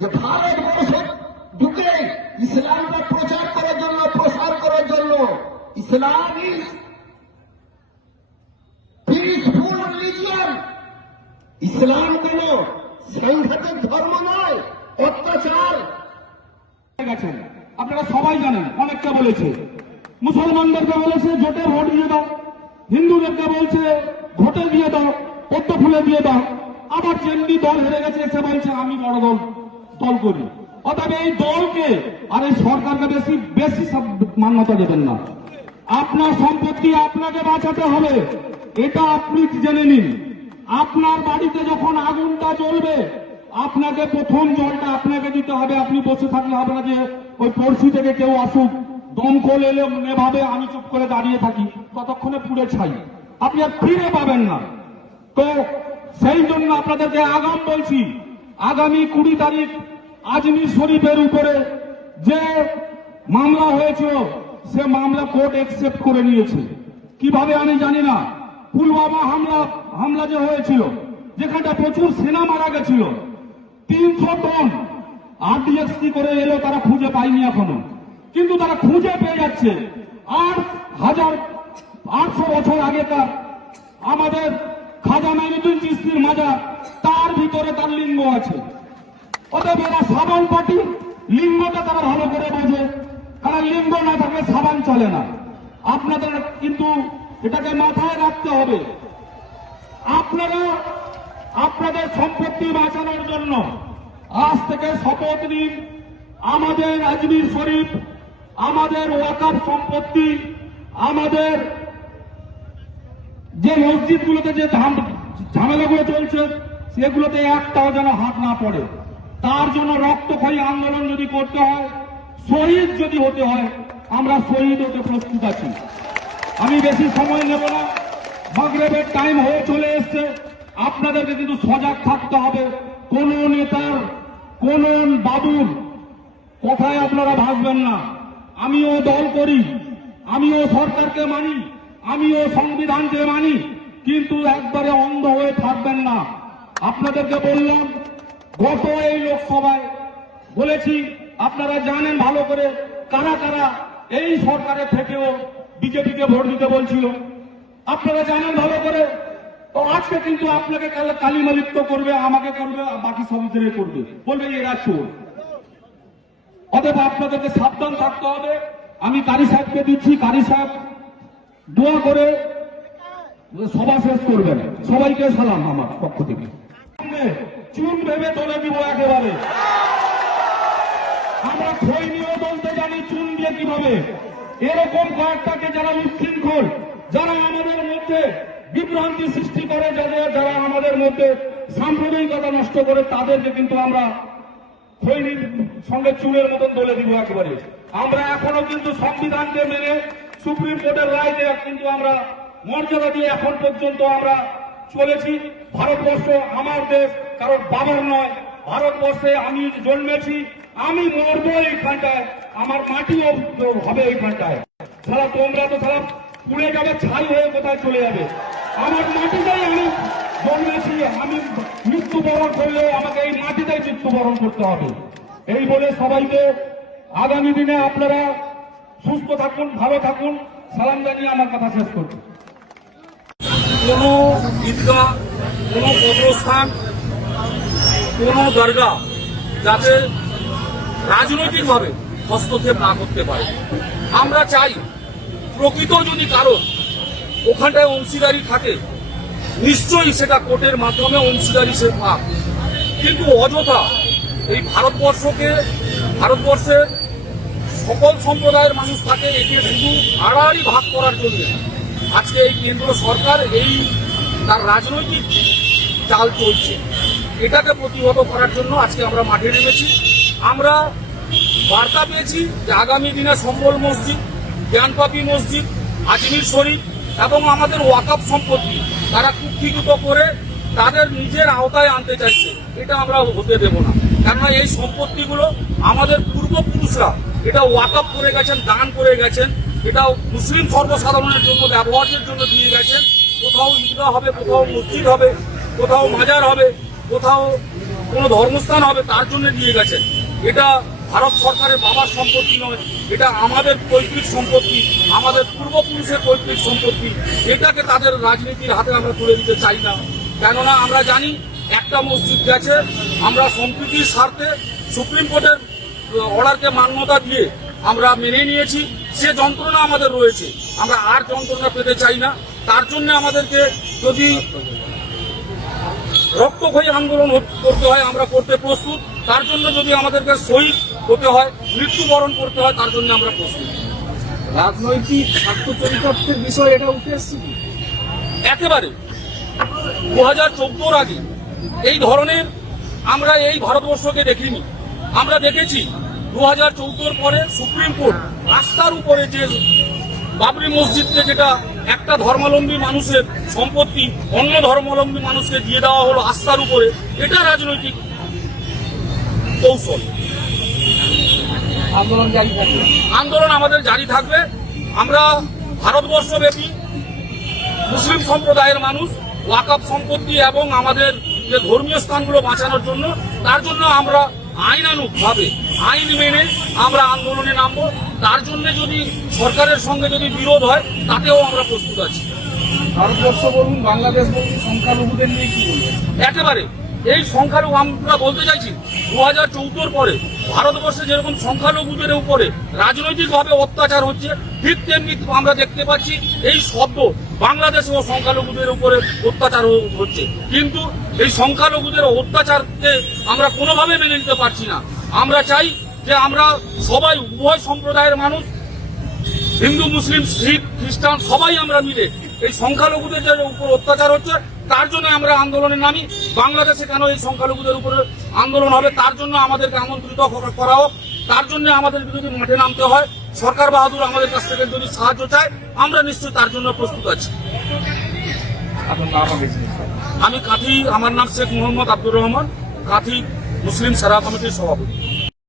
যে ভারতবর্ষ ঢুকে ইসলামকে প্রচার করার জন্য, প্রসার করার জন্য, ইসলাম ইজ পিসফুল রিলিজিয়ন। ইসলাম কোন সাংঘাতিক ধর্ম নয়, অত্যাচার। আপনারা সবাই জানেন, অনেকটা বলেছে, মুসলমানদেরকে বলেছে জোটে ভোট দিয়ে দাও, হিন্দুদেরকে বলছে ভোটে দিয়ে দাও, পদ্ম ফুলে দিয়ে দাও, আবার যেমনি দল হেরে গেছে এসে বলছে আমি বড় দল করি। অতএব এই দলকে আর এই সরকারকে বেশি বেশি মান্যতা দেবেন না। আপনার সম্পত্তি আপনাকে বাঁচাতে হবে, এটা আপনি জেনে নিন। আপনার বাড়িতে যখন আগুনটা জ্বলবে, আপনাকে প্রথম জলটা আপনাকে দিতে হবে। আপনি বসে থাকলে হবে না যে ওই পড়শি থেকে কেউ আসুক, দমকল এলে নেভাবে, আমি চুপ করে দাঁড়িয়ে থাকি, ততক্ষণে পুড়ে ছাই, আপনি আর ফিরে পাবেন না। তো সেই জন্য আপনাদেরকে আগাম বলছি, আগামী 20 তারিখ আজমির শরীফের উপরে যে মামলা হয়েছিল, সে মামলা কোর্ট অ্যাকসেপ্ট করে নিয়েছে। কিভাবে আমি জানি না। পুলওয়ামা হামলা যে হয়েছিল, যেখানটা প্রচুর সেনা মারা গেছিল, 300 টন আরডিএক্সি করে এলো, তারা খুঁজে পায়নি এখনো, কিন্তু তারা খুঁজে পেয়ে যাচ্ছে। 8,800 বছর আগেকার আমাদের খাজা মাইনুদ্দিন চিশতির মাজার, তার ভিতরে তার লিঙ্গ আছে। অতএব এরা সাবান পার্টি, লিঙ্গটা তারা ভালো করে বোঝে, কারণ লিঙ্গ না থাকলে সাবান চলে না। আপনাদের কিন্তু এটাকে মাথায় রাখতে হবে। আপনারা আপনাদের সম্পত্তি বাঁচানোর জন্য আজ থেকে শপথ নিন। আমাদের আজমির শরীফ, আমাদের ওয়াকাফ সম্পত্তি, আমাদের যে মসজিদগুলোতে যে ঝামেলাগুলো চলছে, সেগুলোতে একটাও যেন হাত না পড়ে। তার জন্য রক্তক্ষয়ী আন্দোলন যদি করতে হয়, শহীদ যদি হতে হয়, আমরা শহীদ হতে প্রস্তুত আছি। আমি বেশি সময় নেব না, মাগরিবের টাইম হয়ে চলে এসছে। আপনাদেরকে কিন্তু সজাগ থাকতে হবে। কোন নেতার, কোন বাবুর কথায় আপনারা ভাসবেন না। আমিও দল করি, আমিও সরকারকে মানি, আমিও সংবিধানকে মানি, কিন্তু একবারে অন্ধ হয়ে থাকবেন না। আপনাদেরকে বললাম, গত এই লোকসভায় বলেছি, আপনারা জানেন ভালো করে কারা কারা এই সরকারের থেকেও বিজেপিকে ভোট দিতে বলছিল, আপনারা জানেন ভালো করে। তো আজকে কিন্তু আপনাকে কালিমালিপ্ত করবে, আমাকে করবে, বাকি সবদের করবে, বলবে এরা চোর। অতএব আপনাদেরকে সাবধান থাকতে হবে। আমি কারি সাহেবকে দিচ্ছি, কারি সাহেব দোয়া করে সভা শেষ করবেন। সবাইকে সালাম আমার পক্ষ থেকে। চুন ভেবে তোলে দিব একেবারে। আমরা খই নিয়েও বলতে জানি, চুন দিয়ে কিভাবে। এরকম কয়েকটাকে যারা উচ্ছৃঙ্খল, যারা আমাদের মধ্যে বিভ্রান্তি সৃষ্টি করে, যারা আমাদের মধ্যে সাম্প্রদায়িকতা নষ্ট করে, তাদেরকে কিন্তু আমরা খৈনির সঙ্গে চুনের মতন দলে দিব একেবারে। আমরা এখনো কিন্তু সংবিধানকে মেনে, সুপ্রিম কোর্টের রায়কে কিন্তু আমরা মর্যাদা দিয়ে এখন পর্যন্ত আমরা চলেছি। ভারতবর্ষ আমার দেশ, কারণ বাবার নয়। ভারতবর্ষে আমি জন্মেছি, আমি মরবো এইখানটায়, আমার মাটিও হবে এইখানটায়। সারা তোমরা তো সারা পুড়ে যাবে, ছাই হয়ে কোথায় চলে যাবে। আমার মাটিটাই আমি জন্মেছি, আমি মৃত্যুবরণ করলেও আমাকে এই মাটিটাই মৃত্যুবরণ করতে হবে। এই বলে সবাইকে আগামী দিনে আপনারা সুস্থ থাকুন, ভালো থাকুন, সালাম জানিয়ে আমার কথা শেষ করছি। কোন ঈদগাহ, কোন কবরস্থান, কোন দরগা যাতে রাজনৈতিকভাবে হস্তক্ষেপ না করতে পারে। আমরা চাই প্রকৃত যদি কারো ওখানটায় অংশীদারি থাকে, নিশ্চয়ই সেটা কোর্টের মাধ্যমে অংশীদারি সে পাক। কিন্তু অযথা এই ভারতবর্ষের সকল সম্প্রদায়ের মানুষ থাকে, একে শুধু আড়াআড়ি ভাগ করার জন্য আজকে এই কেন্দ্র সরকার তার রাজনৈতিক চাল চলছে। এটাকে প্রতিহত করার জন্য আজকে আমরা মাঠে নেমেছি। আমরা বার্তা পেয়েছি যে আগামী দিনে সম্বল মসজিদ, জ্ঞানপাপী মসজিদ, আজমির শরীফ এবং আমাদের ওয়াকাফ সম্পত্তি তারা কুক্ষিগত করে তাদের নিজের আওতায় আনতে চাইছে। এটা আমরা হতে দেব না। কেননা এই সম্পত্তিগুলো আমাদের পূর্বপুরুষরা এটা ওয়াকাফ করে গেছেন, দান করে গেছেন, এটা মুসলিম সর্বসাধারণের জন্য ব্যবহারের জন্য দিয়ে গেছেন। কোথাও ঈদগাহ হবে, কোথাও মসজিদ হবে, কোথাও মাজার হবে, কোথাও কোনো ধর্মস্থান হবে তার জন্য দিয়ে গেছেন। এটা ভারত সরকারের বাবার সম্পত্তি নয়, এটা আমাদের পৈতৃক সম্পত্তি, আমাদের পূর্বপুরুষের পৈতৃক সম্পত্তি। এটাকে তাদের রাজনীতির হাতে আমরা তুলে দিতে চাই না। কেননা আমরা জানি একটা মসজিদ গেছে, আমরা সম্প্রীতির স্বার্থে সুপ্রিম কোর্টের অর্ডারকে মান্যতা দিয়ে আমরা মেনে নিয়েছি। সে যন্ত্রণা আমাদের রয়েছে, আমরা আর যন্ত্রণা পেতে চাই না। তার জন্য আমাদেরকে যদি রক্তক্ষয়ী আন্দোলন করতে হয় আমরা করতে প্রস্তুত। তার জন্য যদি আমাদেরকে শহীদ হতে হয়, মৃত্যুবরণ করতে হয়, তার জন্য আমরা প্রস্তুত। রাজনৈতিক স্বার্থ চরিতার্থের বিষয় এটা উঠে এসছে কি? একেবারে 2014 আগে এই ধরনের আমরা এই ভারতবর্ষকে দেখিনি। আমরা দেখেছি 2014 পরে সুপ্রিম কোর্ট রাস্তার উপরে যে বাবরি মসজিদকে, যেটা একটা ধর্মাবলম্বী মানুষের সম্পত্তি, অন্য ধর্মাবলম্বী মানুষকে দিয়ে দেওয়া হলো আস্থার উপরে। এটা রাজনৈতিক কৌশল। আন্দোলন জারি থাকবে। আন্দোলন আমাদের জারি থাকবে। আমরা ভারতবর্ষব্যাপী মুসলিম সম্প্রদায়ের মানুষ ওয়াকফ সম্পত্তি এবং আমাদের যে ধর্মীয় স্থানগুলো বাঁচানোর জন্য, তার জন্য আমরা আইনানুগভাবে আইন মেনে আমরা আন্দোলনে নামবো। তার জন্য যদি সরকারের সঙ্গে যদি বিরোধ হয়, তাতেও আমরা প্রস্তুত আছি। ভারতবর্ষ বলুন, বাংলাদেশ বলুন, সংখ্যালঘুদের নিয়ে কি বলবেন? একেবারে এই সংখ্যালঘু আমরা বলতে চাইছি 2014 পরে ভারতবর্ষে যেরকম সংখ্যালঘুদের উপরে রাজনৈতিকভাবে অত্যাচার হচ্ছে, ঠিক তেমনি আমরা দেখতে পাচ্ছি এই শব্দ বাংলাদেশেও সংখ্যালঘুদের উপরে অত্যাচার হচ্ছে। কিন্তু এই সংখ্যালঘুদের অত্যাচারকে আমরা কোনোভাবে মেনে নিতে পারছি না। আমরা চাই যে আমরা সবাই, উভয় সম্প্রদায়ের মানুষ, হিন্দু, মুসলিম, শিখ, খ্রিস্টান, সবাই আমরা মিলে এই সংখ্যালঘুদের যে উপর অত্যাচার হচ্ছে তার জন্য আমরা আন্দোলনে নামি। বাংলাদেশে কেন এই সংখ্যালঘুদের উপরে আন্দোলন হবে, তার জন্য আমাদেরকে আমন্ত্রিত করা হোক। তার জন্য আমাদের যদি মাঠে নামতে হয়, সরকার বাহাদুর আমাদের কাছ থেকে যদি সাহায্য চায়, আমরা নিশ্চয়ই তার জন্য প্রস্তুত আছি। আমি কাঁথি, আমার নাম শেখ মোহাম্মদ আব্দুর রহমান, কাঁথি মুসলিম সেরা কমিটির সভাপতি।